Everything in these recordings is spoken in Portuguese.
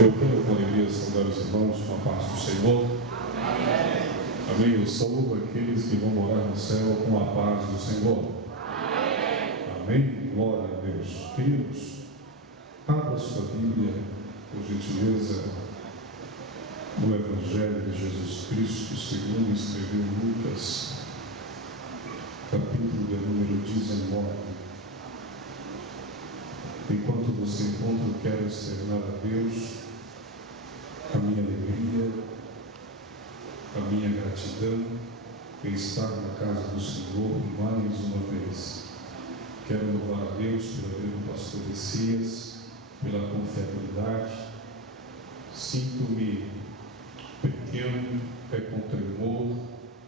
Eu quero com alegria saudar os irmãos com a paz do Senhor. Amém. Eu saúdo aqueles que vão morar no céu com a paz do Senhor. Amém. Glória a Deus. Queridos, abra sua Bíblia, por gentileza, no Evangelho de Jesus Cristo, segundo escreveu Lucas, capítulo de número 19. Enquanto você encontra, eu quero externar a Deus a minha alegria, a minha gratidão em estar na casa do Senhor mais uma vez. Quero louvar a Deus pela vida do pastor Messias, pela confiabilidade. Sinto-me pequeno, com tremor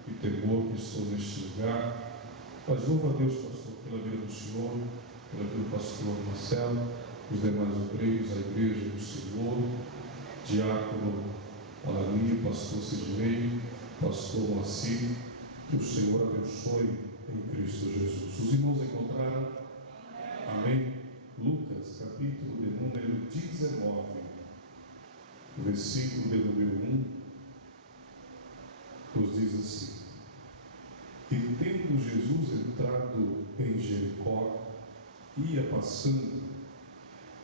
e temor que estou neste lugar, mas louvo a Deus, pastor, pela vida do Senhor, pela vida do pastor Marcelo, os demais obreiros, a igreja do Senhor, diácono Alani, pastor Sidney, pastor Moacir, que o Senhor abençoe em Cristo Jesus. Os irmãos encontraram? Amém? Lucas, capítulo de número 19, versículo de número 1, nos diz assim: E tendo Jesus entrado em Jericó, ia passando,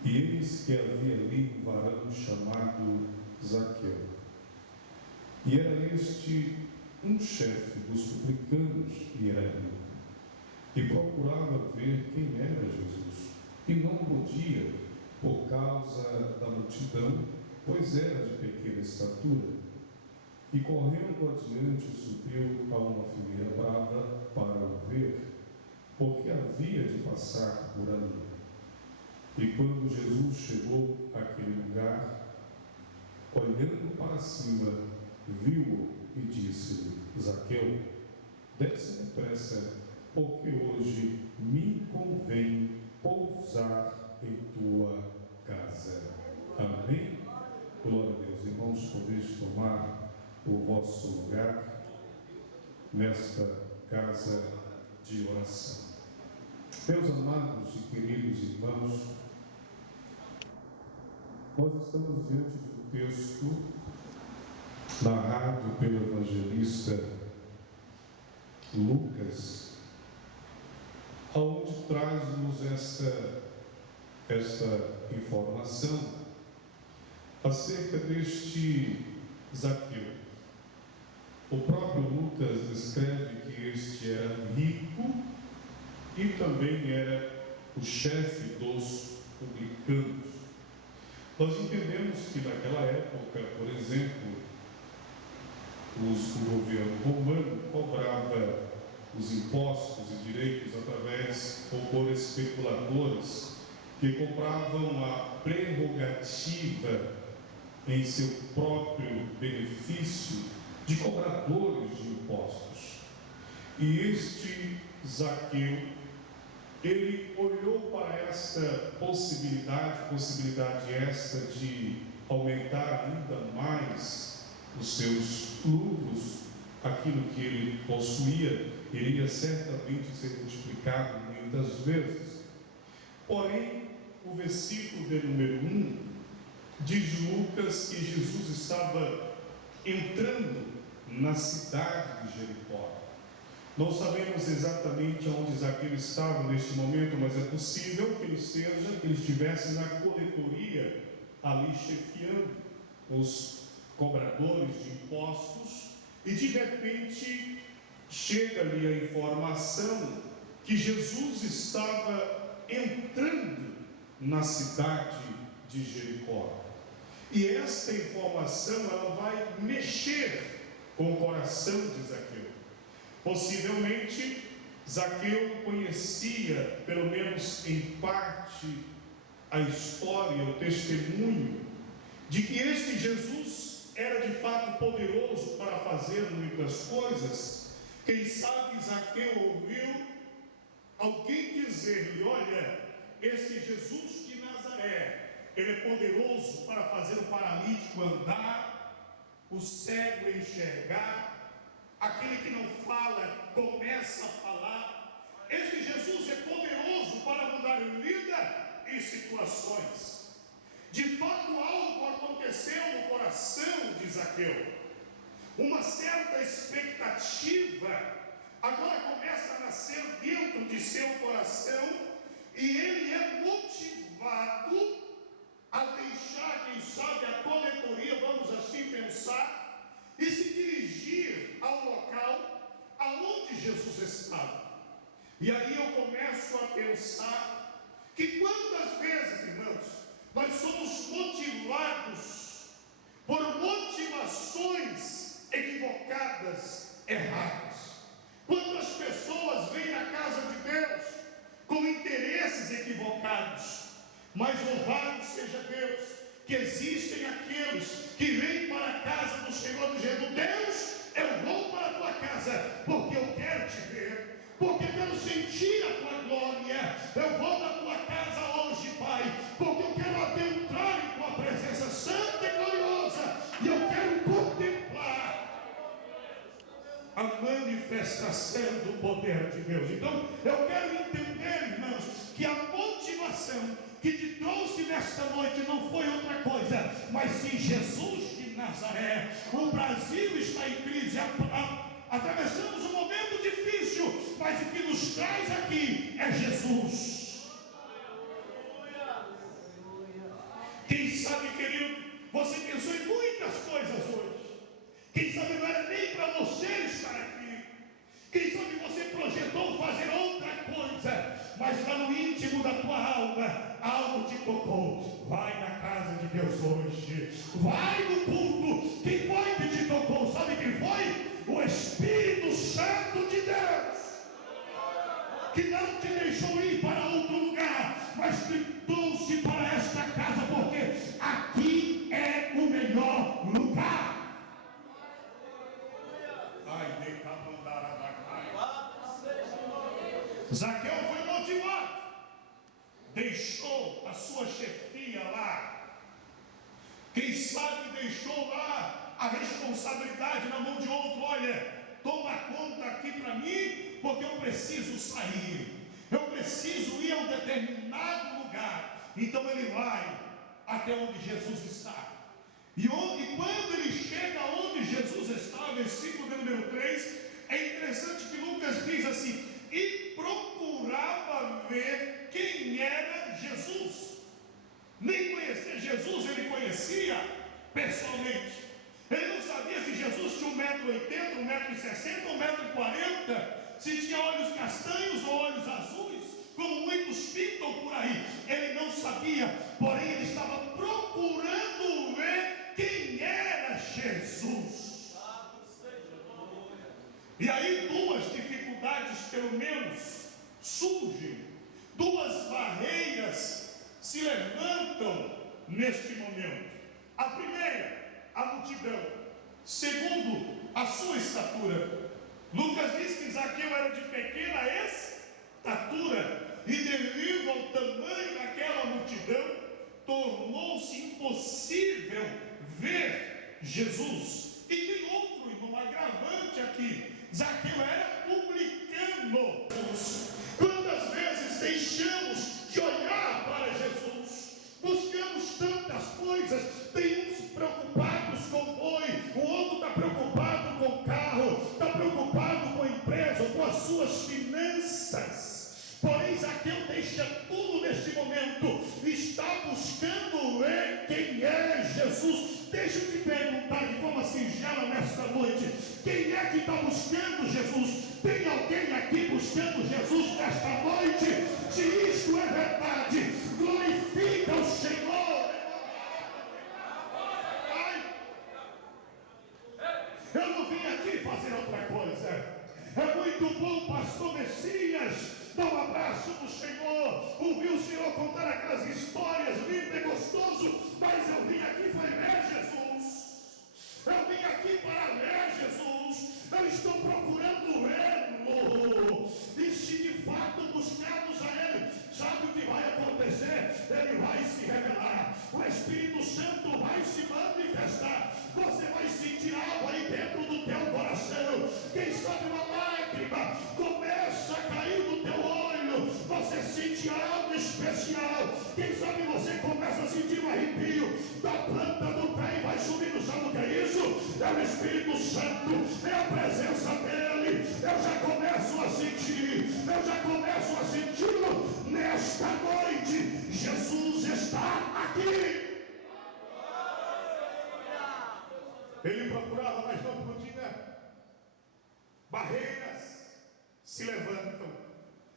e eis que havia ali um varão chamado Zaqueu. E era este um chefe dos publicanos e era rico, e procurava ver quem era Jesus, e não podia, por causa da multidão, pois era de pequena estatura. E correndo adiante, subiu a uma figueira brava para o ver, porque havia de passar por ali. E quando Jesus chegou àquele lugar, olhando para cima, viu-o e disse-lhe: Zaqueu, desce depressa, porque hoje me convém pousar em tua casa. Amém? Glória a Deus. Irmãos, podeis tomar o vosso lugar nesta casa de oração. Meus amados e queridos irmãos, nós estamos diante de um texto narrado pelo evangelista Lucas, onde traz-nos esta informação acerca deste Zaqueu. O próprio Lucas descreve que este era rico e também era o chefe dos publicanos. Nós entendemos que naquela época, por exemplo, o governo romano cobrava os impostos e direitos através ou por especuladores que compravam a prerrogativa em seu próprio benefício de cobradores de impostos. E este Zaqueu, ele olhou para esta possibilidade esta de aumentar ainda mais os seus lucros, aquilo que ele possuía, iria certamente ser multiplicado muitas vezes. Porém, o versículo de número 1 diz Lucas que Jesus estava entrando na cidade de Jericó. Não sabemos exatamente onde Zaqueu estava neste momento, mas é possível que ele estivesse na coletoria, ali chefiando os cobradores de impostos, e de repente chega-lhe a informação que Jesus estava entrando na cidade de Jericó. E esta informação ela vai mexer com o coração de Zaqueu. Possivelmente, Zaqueu conhecia, pelo menos em parte, a história, o testemunho, de que este Jesus era de fato poderoso para fazer muitas coisas. Quem sabe Zaqueu ouviu alguém dizer-lhe: olha, esse Jesus de Nazaré, ele é poderoso para fazer o paralítico andar, o cego enxergar, aquele que não fala começa a falar. Este Jesus é poderoso para mudar vida e situações. De fato, algo aconteceu aconteceu no coração de Zaqueu? Uma certa expectativa agora começa a nascer dentro de seu coração, e ele é motivado a deixar, quem sabe, a coletoria, vamos assim pensar, e se dirigir ao local aonde Jesus estava. E aí eu começo a pensar que quantas vezes, irmãos, nós somos motivados por motivações equivocadas, erradas. Quantas pessoas vêm na casa de Deus com interesses equivocados, mas louvado seja Deus, que existem aqueles que vêm para a casa do Senhor dizendo: Deus, eu vou para a tua casa, porque eu quero te ver, porque eu quero sentir a tua glória. Eu vou na tua casa hoje, Pai, porque eu quero adentrar em tua presença santa e gloriosa, e eu quero contemplar a manifestação do poder de Deus. Então, eu quero entender, irmãos, que a motivação que te trouxe nesta noite não foi outra coisa, mas sim Jesus de Nazaré. O Brasil está em crise, atravessamos um momento difícil, mas o que nos traz aqui é Jesus. Quem sabe, querido, você pensou em muitas coisas hoje. Quem sabe não era nem para você estar aqui. Quem sabe você projetou fazer outra coisa, mas lá no íntimo da tua alma, algo te tocou. Vai na casa de Deus hoje. Vai no culto. Quem foi que te tocou? Sabe quem foi? O Espírito Santo de Deus, que não te deixou ir para outro lugar, mas te trouxe para esta casa, porque aqui é o melhor lugar. Zaqueu foi motivado, deixou a sua chefia lá, quem sabe deixou lá a responsabilidade na mão de outro. Olha, toma conta aqui para mim, porque eu preciso sair, eu preciso ir a um determinado lugar. Então ele vai até onde Jesus está. E quando ele chega onde Jesus está, versículo de número 3, é interessante que Lucas diz assim: e procurava ver quem era Jesus. Nem conhecer Jesus ele conhecia pessoalmente. Ele não sabia se Jesus tinha 1,80 m, 1,60 m, 1,40 m, se tinha olhos castanhos ou olhos azuis, como muitos pintam por aí. Ele não sabia, porém ele estava procurando ver quem era Jesus. E aí duas dificuldades pelo menos surgem, duas barreiras se levantam neste momento. A primeira, a multidão. Segundo, a sua estatura. Lucas diz que Zaqueu era de pequena estatura, e devido ao tamanho daquela multidão, tornou-se impossível ver Jesus. E tem outro, irmão, agravante aqui: Zaqueu era publicano. Quantas vezes deixamos de olhar para Jesus? Buscamos tantas coisas. Tem uns preocupados com boi, o outro está preocupado com carro, está preocupado com a empresa, com as suas finanças. Porém, Zaqueu deixa tudo neste momento, está buscando ver quem é Jesus. Deixa eu te perguntar de forma singela nesta noite: quem é que está buscando Jesus? Tem alguém aqui buscando Jesus nesta noite? Se isto é verdade, glorifica o Senhor. Eu não vim aqui fazer outra coisa. É muito bom, pastor Messias, dar um abraço do Senhor, ouvir o Senhor contar aquelas histórias lindas e gostoso, mas eu vim aqui para ver Jesus. Eu vim aqui para ver Jesus. Eu estou procurando vê-lo. E se de fato buscarmos a Ele, sabe o que vai acontecer? Ele vai se revelar. O Espírito Santo vai se manifestar. Você vai sentir algo aí dentro do teu coração. Quem sabe uma lágrima começa a cair do teu olho. Você sente algo especial. Quem sabe você começa a sentir uma arrepio da planta do pé e vai subindo. Sabe o que é isso? É o Espírito Santo, é a presença dele. Eu já começo a sentir, nesta noite. Jesus está aqui. Ele procurava, mas não podia. Barreiras se levantam.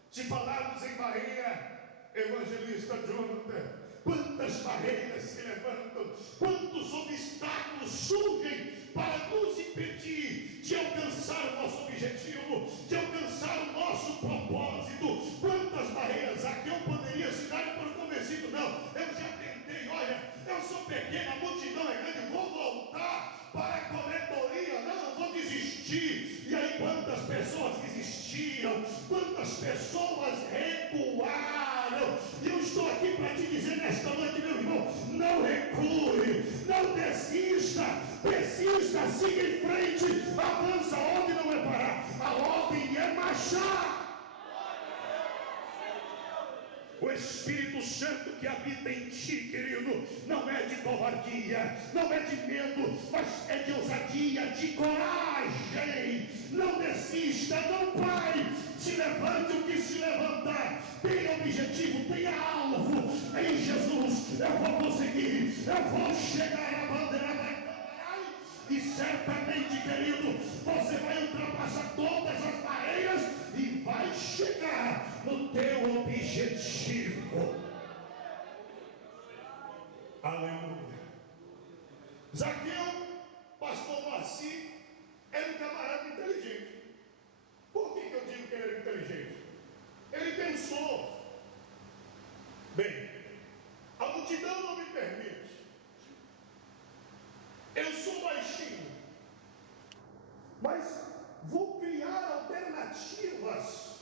Se falarmos em barreira, evangelista Jonathan, quantas barreiras se levantam, quantos obstáculos surgem para nos impedir de alcançar o nosso objetivo, de alcançar o nosso propósito. Quantas barreiras aqui eu poderia citar por convencido? Não, eu já tentei, olha, eu sou pequeno, a multidão é grande, vou voltar para a coletoria, não vou desistir. E aí quantas pessoas desistiram, quantas pessoas recuaram. E eu estou aqui para te dizer nesta noite, meu irmão, não recue, não desista, persista, siga em frente, avança. A ordem não é parar, a ordem é marchar. O Espírito Santo que habita em ti, querido, não é de covardia, não é de medo, mas é de ousadia, de coragem. Não desista, não pare, se levante o que se levantar. Tenha objetivo, tenha alvo. Em Jesus eu vou conseguir, eu vou chegar à bandeira. E certamente, querido, você vai ultrapassar todas as barreiras e vai chegar no teu objetivo. Aleluia. Zaqueu, pastor Moacir, era um camarada inteligente. Por que eu digo que ele era inteligente? Ele pensou: bem, a multidão não me permite. Eu sou baixinho, mas vou criar alternativas.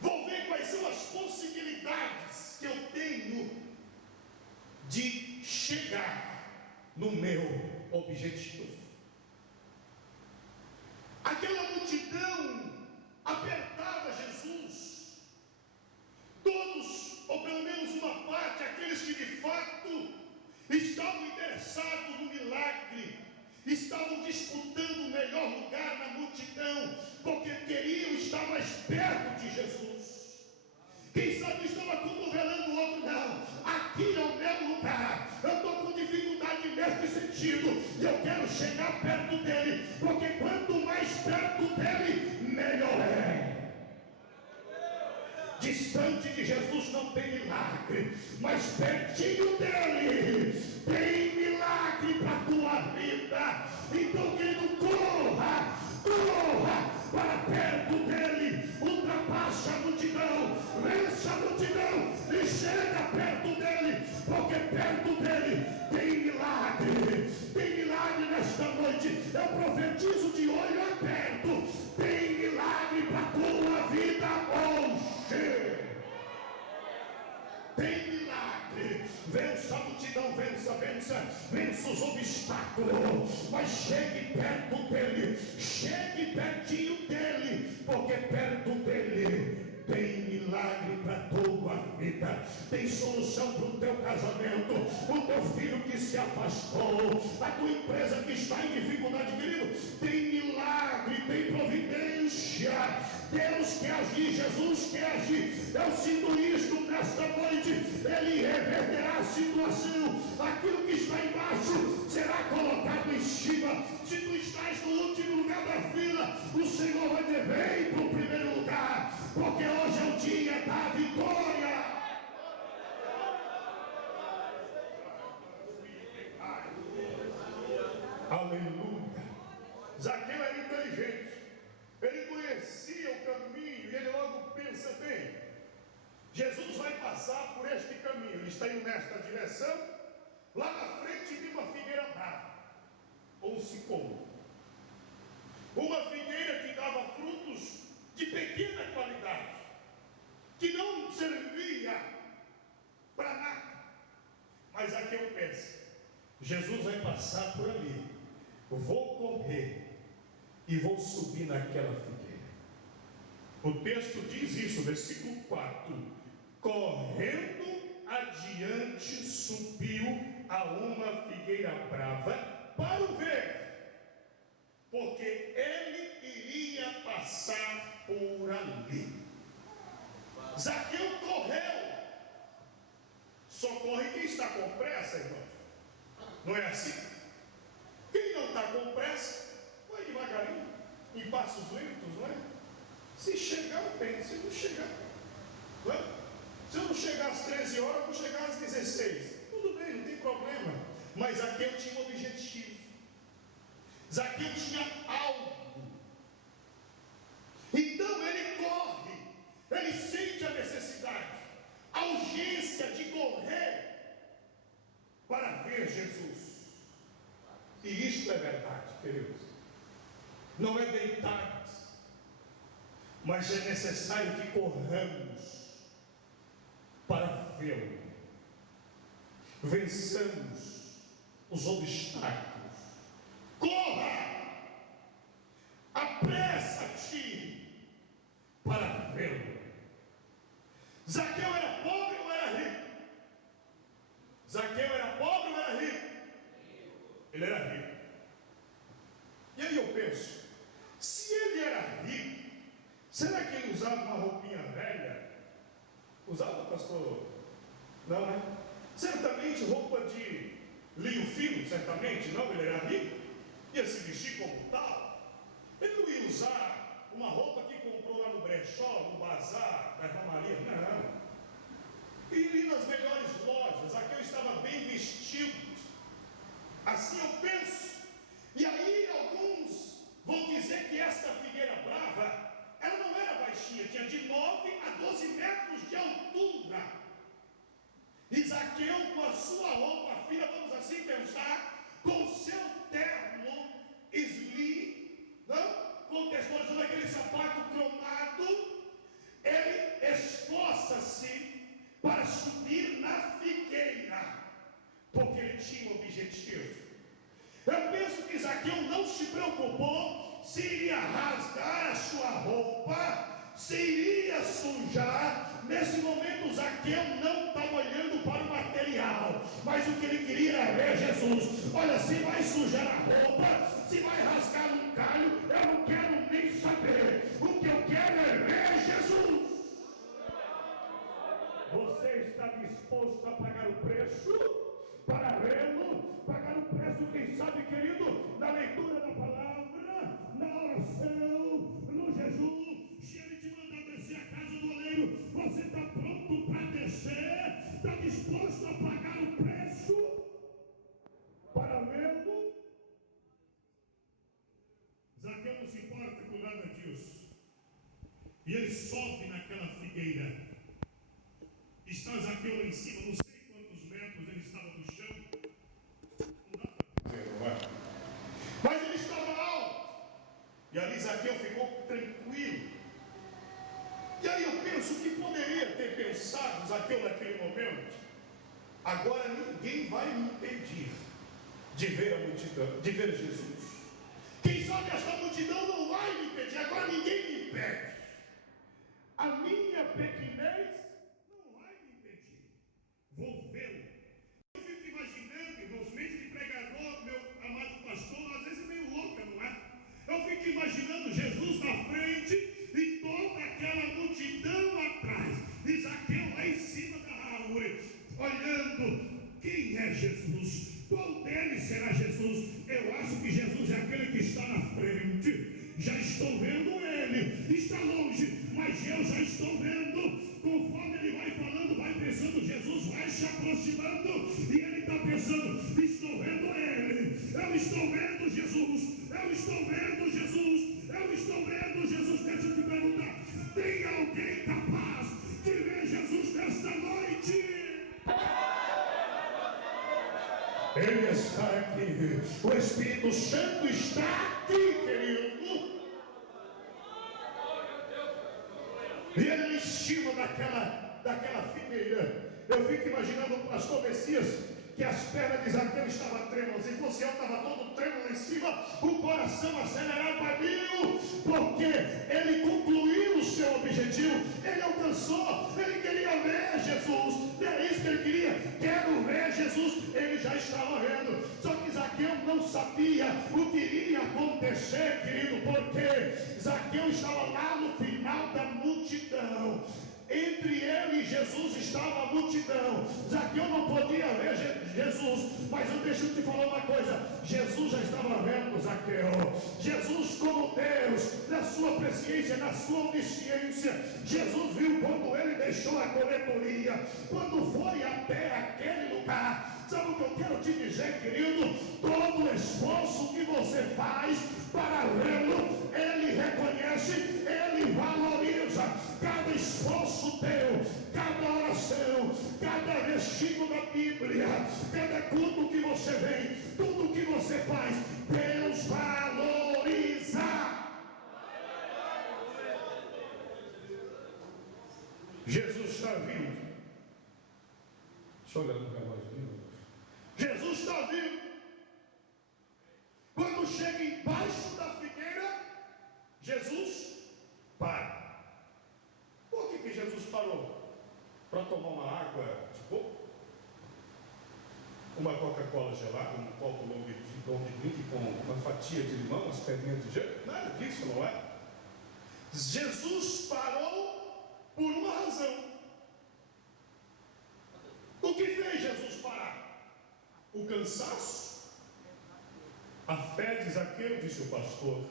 Vou ver quais são as possibilidades que eu tenho de chegar no meu objetivo. Aquela multidão apertava Jesus. Todos, ou pelo menos uma parte, aqueles que de fato estavam interessados no milagre, estavam disputando o melhor lugar na multidão, porque queriam estar mais perto de Jesus. Quem sabe estava cotovelando o outro. Não, aqui é o meu lugar, eu estou com dificuldade nesse sentido, e eu quero chegar perto dele, porque quanto mais perto dele, melhor é. Distante de Jesus não tem milagre, mas pertinho dele tem milagre para a tua vida. Então, querido, corra para perto dele, ultrapasse a multidão, vença a multidão e chega perto dele, porque perto dele tem milagre nesta noite. Eu profetizo de olho aberto, tem milagre para a tua vida hoje. Tem milagre. Vença a multidão, vença os obstáculos, mas chegue perto dele, chegue pertinho dele, porque perto dele tem milagre para a tua vida, tem solução para o teu casamento, o teu filho que se afastou, a tua empresa que está em dificuldade, querido, tem milagre, tem providência. Deus quer agir, Jesus quer agir. Eu sinto isto nesta noite. Ele reverterá a situação. Aquilo que está embaixo será colocado em cima. Se tu estás no último lugar da fila, o Senhor vai dizer: vem para o primeiro lugar, porque hoje é o dia da vitória. Aleluia. Zaqueu era inteligente. Ele conhecia o caminho e ele logo pensa: bem, Jesus vai passar por este caminho, ele está indo nesta direção. Lá na frente tem uma figueira brava, ou sicômoro, uma figueira que dava frutos de pequena qualidade, que não servia para nada. Mas aqui eu penso: Jesus vai passar por ali, eu vou correr e vou subir naquela figueira. O texto diz isso, versículo 4: correndo a adiante subiu a uma figueira brava para o ver, porque ele iria passar por ali. Zaqueu correu. Só corre quem está com pressa, irmão. Não é assim? Quem não está com pressa, vai devagarinho, em passos lentos, não é? Se chegar, bem, se não chegar, não é? Se eu não chegar às 13 horas, eu vou chegar às 16. Tudo bem, não tem problema. Mas Zaqueu tinha um objetivo. Zaqueu tinha algo. Então ele corre. Ele sente a necessidade, a urgência de correr para ver Jesus. E isto é verdade, queridos. Não é deitar, mas é necessário que corramos para vê-lo. Vençamos os obstáculos. Corra! Apressa-te para vê-lo. Zaqueu era pobre ou era rico? Zaqueu era pobre ou era rico? Ele era rico. E aí eu penso, se ele era rico, será que ele usava uma roupinha velha? Usava, pastor? Não, né? Certamente roupa de linho fino, certamente, não, ele era rico. Ia se vestir como tal. Ele não ia usar uma roupa que comprou lá no brechó, no bazar, da Romaria, não. Ele ia nas melhores lojas, Zaqueu estava bem vestido. Assim eu penso. E aí alguns vão dizer que esta figueira brava, ela não era baixinha, tinha de 9 a 12 metros de altura. E Zaqueu, com a sua roupa fina, vamos assim pensar, com o seu terno slim, não? Contextualizando aquele sapato cromado, ele esforça-se para subir na figueira, porque ele tinha um objetivo. Eu penso que Zaqueu não se preocupou se iria rasgar a sua roupa, se iria sujar. Nesse momento Zaqueu não estava olhando para o material, mas o que ele queria era ver Jesus. Olha, se vai sujar a roupa, se vai rasgar um galho, eu não quero nem saber. O que eu quero é ver Jesus. Você está disposto a pagar o preço para vê-lo? Pagar o preço, quem sabe, querido, na leitura da palavra, na oração, no jejum. Se ele te mandar descer a casa do oleiro, você está pronto para descer? Está disposto a pagar o preço para vê-lo? Zaqueu não se importa com nada disso. E ele sobe naquela figueira. Está Zaqueu lá em cima, não sei quantos metros ele estava do chão. Não dá para dizer, não é? Mas ele estava alto. E ali Zaqueu ficou tranquilo. E aí eu penso que poderia ter pensado Zaqueu naquele momento: agora ninguém vai me impedir de ver a multidão, de ver Jesus. Quem sabe essa multidão não vai me impedir, agora ninguém me impede. A minha pequenez não vai me impedir. Vou vê-lo. Eu fico imaginando, irmãos, mente de pregador, meu amado pastor, às vezes é meio louca, não é? Eu fico imaginando Jesus na frente e toda aquela multidão atrás, e Zaqueu lá em cima da árvore, olhando. Quem é Jesus? Qual deles será Jesus? Eu acho que Jesus é aquele que está na frente. Já estou vendo ele. Está longe, mas eu já estou vendo. Conforme ele vai falando, vai pensando, Jesus vai se aproximando. E ele está pensando: estou vendo ele. Eu estou vendo Jesus. Eu estou vendo Jesus. Eu estou vendo Jesus. Deixa eu te perguntar: tem alguém capaz de ver Jesus nesta noite? Ele está aqui. O Espírito Santo está aqui, querido. E ele em cima daquela figueira. Eu fico imaginando o pastor Messias, que as pernas de Zaqueu estavam trêmulas, e o céu estava todo trêmulo em cima, o coração acelerado para mil, porque ele concluiu o seu objetivo, ele alcançou, ele queria ver Jesus, é isso que ele queria. já estava vendo. Só que Zaqueu não sabia o que iria acontecer, querido, porque Zaqueu estava lá no final da multidão. Entre ele e Jesus estava a multidão. Zaqueu não podia ver Jesus, mas eu deixo eu te falar uma coisa: Jesus já estava vendo Zaqueu. Jesus, como Deus, na sua presciência, na sua onisciência, Jesus viu quando ele deixou a coletoria, quando foi até aquele lugar. Sabe o que eu quero te dizer, querido? Todo o esforço que você faz para vê-lo, ele reconhece, ele valoriza. Cada esforço teu, cada oração, cada versículo da Bíblia, cada culto que você vem, tudo que você faz, Deus valoriza. Jesus está vindo. Deixa eu olhar no relógio aqui. Jesus está vindo. Quando chega embaixo da figueira, Jesus para. Por que Jesus parou? Para tomar uma água de coco? Uma Coca-Cola gelada, um copo long drink com uma fatia de limão, umas pedrinhas de gelo? Nada disso, não é? Jesus parou por uma razão. O que fez Jesus parar? O cansaço? A fé de Zaqueu, disse o pastor.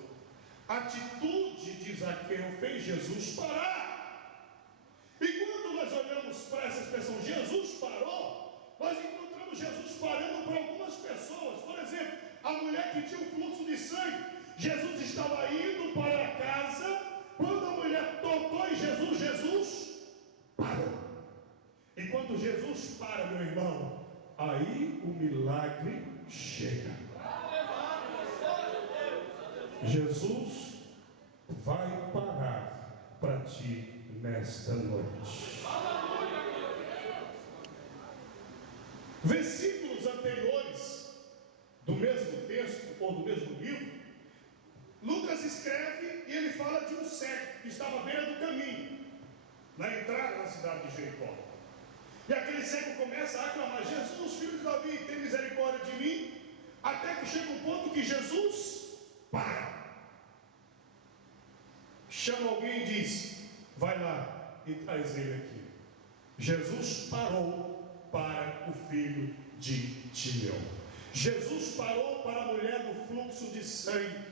A atitude de Zaqueu fez Jesus parar. E quando nós olhamos para essa expressão, Jesus parou, nós encontramos Jesus parando para algumas pessoas. Por exemplo, a mulher que tinha um fluxo de sangue. Jesus estava indo para a casa. Quando a mulher tocou em Jesus, Jesus parou. E quando Jesus para, meu irmão, aí o milagre chega. Jesus vai parar para ti nesta noite. Versículos anteriores do mesmo texto ou do mesmo livro, Lucas escreve e ele fala de um cego que estava à beira do caminho, na entrada da cidade de Jericó. E aquele cego começa a aclamar: Jesus, filho de Davi, tem misericórdia de mim. Até que chega um ponto que Jesus para, chama alguém e diz: vai lá e traz ele aqui. Jesus parou para o filho de Timeu. Jesus parou para a mulher do fluxo de sangue.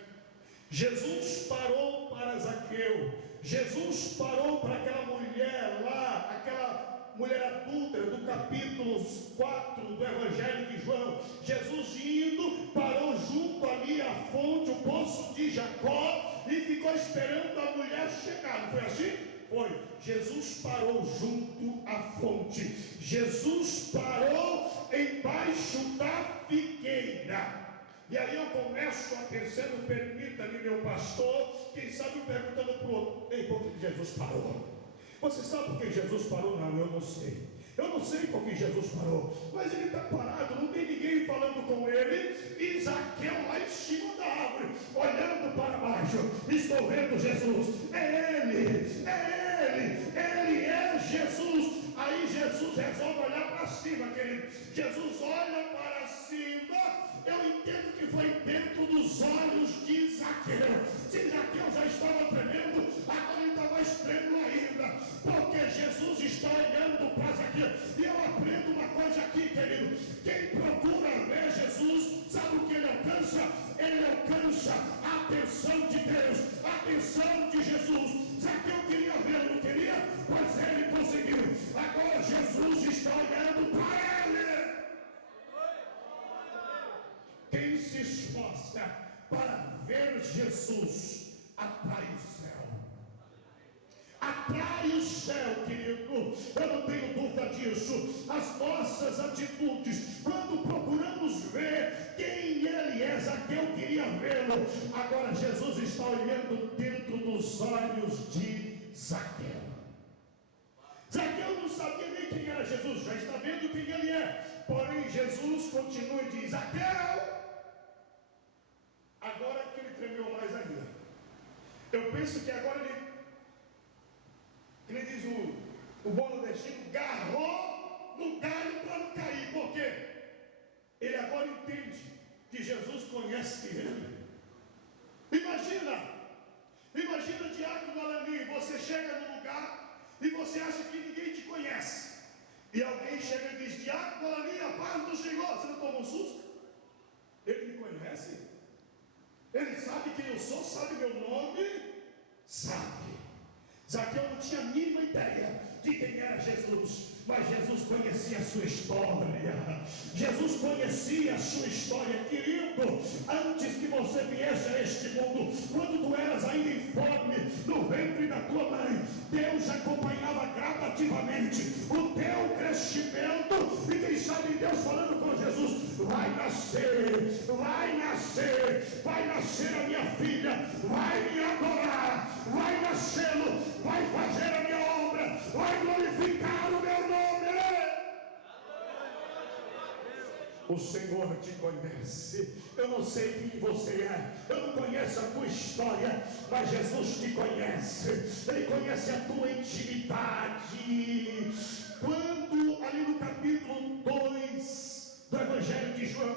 Jesus parou para Zaqueu. Jesus parou para aquela mulher lá, aquela mulher adúltera do capítulo 4 do Evangelho de João. Jesus indo, parou junto ali à fonte, o poço de Jacó, e ficou esperando a mulher chegar. Não foi assim? Foi. Jesus parou junto à fonte. Jesus parou embaixo da figueira. E aí eu começo a pensar, permita-me, meu pastor, quem sabe perguntando para o outro: ei, por que Jesus parou? Você sabe por que Jesus parou? Não, eu não sei. Eu não sei por que Jesus parou, mas ele está parado, não tem ninguém falando com ele. E Zaqueu lá em cima da árvore, olhando para baixo: estou vendo Jesus, é ele, ele é Jesus. Aí Jesus resolve olhar para cima, querido. Jesus olha para cima. Eu entendo que foi dentro dos olhos de Zaqueu. Se Zaqueu já estava tremendo, agora ele está mais trêmulo ainda, porque Jesus está olhando para Zaqueu. E eu aprendo uma coisa aqui, querido: quem procura ver Jesus, sabe o que ele alcança? Ele alcança a atenção de Deus, a atenção de Jesus. Zaqueu queria vê-lo, não queria? Pois ele conseguiu. Agora Jesus está olhando para ele. Quem se esforça para ver Jesus atrai o céu. Atrai o céu, querido. Eu não tenho dúvida disso. As nossas atitudes, quando procuramos ver quem ele é, Zaqueu queria vê-lo. Agora Jesus está olhando dentro dos olhos de Zaqueu. Zaqueu não sabia nem quem era Jesus, já está vendo quem ele é. Porém Jesus continua e diz: Zaqueu. Agora que ele tremeu mais ainda. Eu penso que agora ele diz o bom nordestino, garrou no galho para não cair. Por quê? ele agora entende que Jesus conhece ele. Imagina diácono Alani, você chega num lugar e você acha que ninguém te conhece, e alguém chega e diz: diácono Alani, a paz do Senhor. Você não toma um susto? Ele me conhece, ele sabe quem eu sou, sabe meu nome, sabe. Zaqueu não tinha a mínima ideia de quem era Jesus, mas Jesus conhecia a sua história. Jesus conhecia a sua história, querido. Antes que você viesse a este mundo, quando tu eras ainda informe no ventre da tua mãe, Deus acompanhava gradativamente o teu crescimento. E quem sabe Deus falando com Jesus: vai nascer, vai nascer a minha filha, vai me adorar, vai nascê-lo, vai fazer a minha obra, vai glorificar o meu nome. O Senhor te conhece. Eu não sei quem você é, eu não conheço a tua história, mas Jesus te conhece. Ele conhece a tua intimidade. Quando ali no capítulo 2 do Evangelho de João,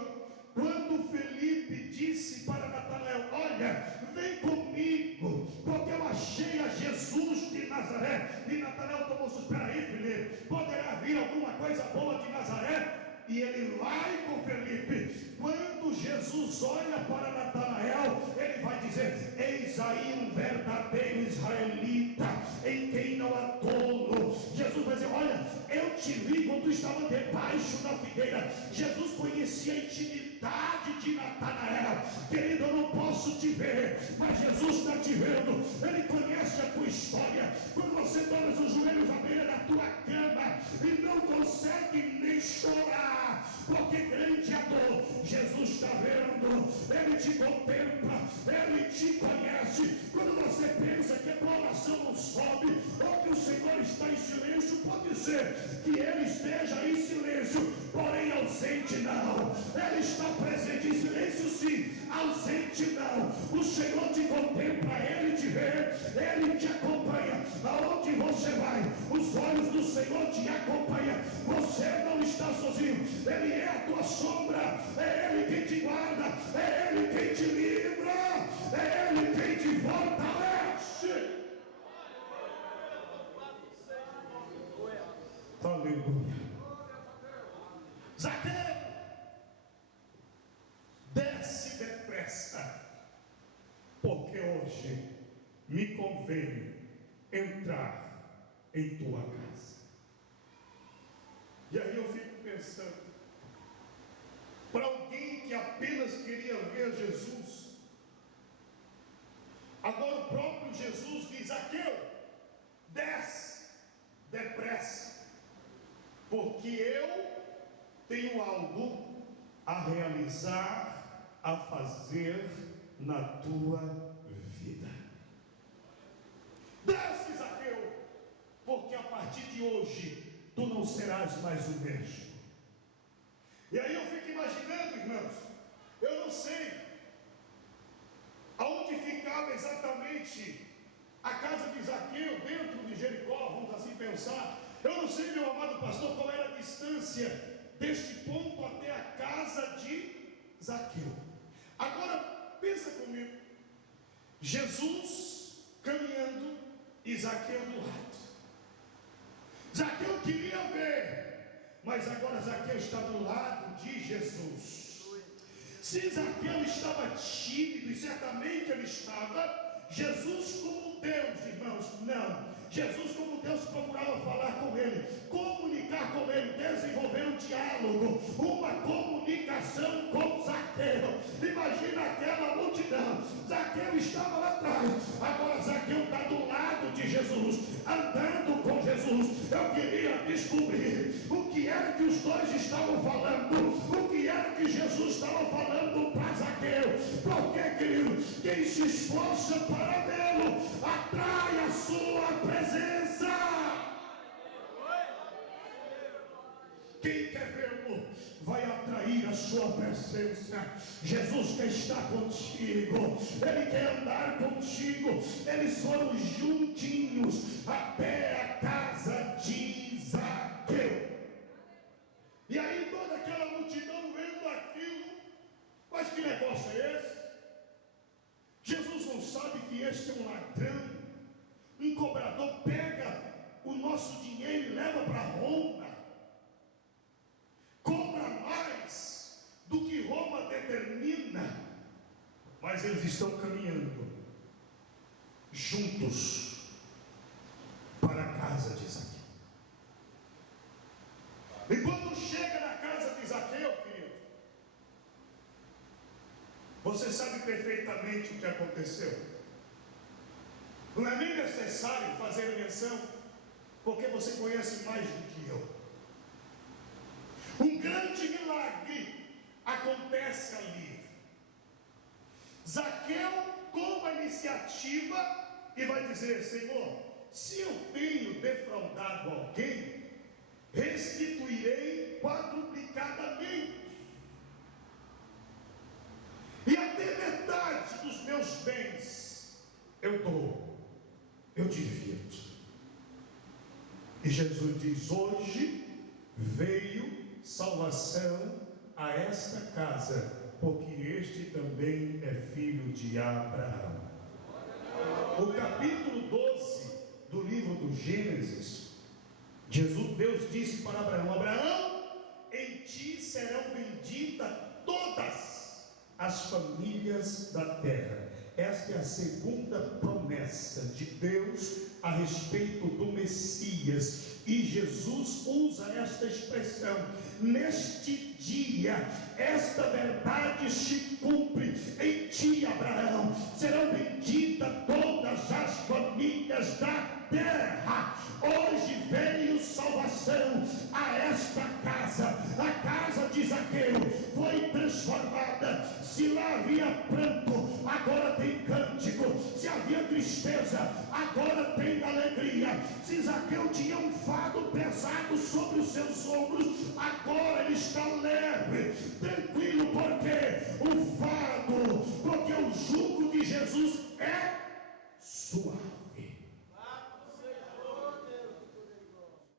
quando Felipe disse para Natanael: olha, vem comigo, porque eu achei a Jesus de Nazaré. E Natanael tomou susto: espera aí, Felipe, poderá vir alguma coisa boa de Nazaré? E ele vai com Felipe. Quando Jesus olha para Natanael, ele vai dizer: eis aí um verdadeiro israelita, em quem não há tolo. Jesus vai dizer: olha, eu te vi quando tu estava debaixo da figueira. Jesus conhecia a intimidade de Natanael. Querido, eu não posso te ver, mas Jesus está te vendo. Ele conhece a tua história. Quando você dobra os joelhos à beira da tua cama e não consegue nem chorar, porque grande é a dor, Jesus está vendo. Ele te contempla, ele te conhece. Quando você pensa que a tua oração não sobe, ou que o Senhor está em silêncio, pode ser que ele esteja em silêncio, porém ausente não. Ele está presente em silêncio sim, ausente não. O Senhor te contempla, ele te vê, ele te acompanha. Aonde você vai, os olhos do Senhor te acompanham. Você não está sozinho, ele é a tua sombra, é ele quem te guarda, é ele quem te livra, é ele quem te fortalece. Aleluia. Zaqueu, desce depressa, porque hoje me convém entrar em tua casa. E aí eu fico pensando, para alguém que apenas queria ver Jesus, agora o próprio Jesus diz: Zaqueu, desce depressa, porque eu tenho algo a realizar, a fazer na tua vida. Desce, Zaqueu, porque a partir de hoje tu não serás mais o mesmo. E aí eu fico imaginando, irmãos, eu não sei aonde ficava exatamente a casa de Zaqueu, dentro de Jericó, vamos assim pensar. Eu não sei, meu amado pastor, qual era a distância deste ponto até a casa de Zaqueu. Agora, pensa comigo, Jesus caminhando e Zaqueu do lado. Zaqueu queria ver, mas agora Zaqueu está do lado de Jesus. Se Zaqueu estava tímido, e certamente ele estava, Jesus como Deus, irmãos, não. Jesus como Deus procurava falar com ele, comunicar com ele, desenvolver um diálogo, uma comunicação com Zaqueu. Imagina aquela multidão. Zaqueu estava lá atrás, agora Zaqueu está do lado de Jesus, andando com Jesus. Eu queria descobrir o que era que os dois estavam falando, o que era que Jesus estava falando para Zaqueu. Porque, querido, quem se esforça para vê-lo, atrai a sua presença. Quem quer vê-lo vai atrair a sua presença. Jesus quer estar contigo, ele quer andar contigo. Eles foram juntinhos até a casa de Zaqueu. E aí toda aquela multidão vendo para Roma, cobra mais do que Roma determina, mas eles estão caminhando juntos para a casa de Zaqueu. E quando chega na casa de Zaqueu, querido, você sabe perfeitamente o que aconteceu. Não é nem necessário fazer menção, porque você conhece mais do que eu. Um grande milagre acontece ali. Zaqueu toma a iniciativa e vai dizer: Senhor, se eu tenho defraudado alguém, restituirei quadruplicadamente, e até metade dos meus bens eu dou, eu divido. E Jesus diz: hoje veio salvação a esta casa, porque este também é filho de Abraão. O capítulo 12 do livro do Gênesis, Deus disse para Abraão: Abraão, em ti serão benditas todas as famílias da terra. Esta é a segunda promessa de Deus a respeito do Messias. E Jesus usa esta expressão: neste dia, esta verdade se cumpre em ti, Abraão. Serão benditas todas as famílias da terra. Hoje veio salvação a esta casa. A casa de Zaqueu foi transformada. Se lá havia pranto, agora tem cântico. Se havia tristeza, agora tem alegria. Se Zaqueu tinha um fardo pesado sobre os seus ombros, agora ele está leve.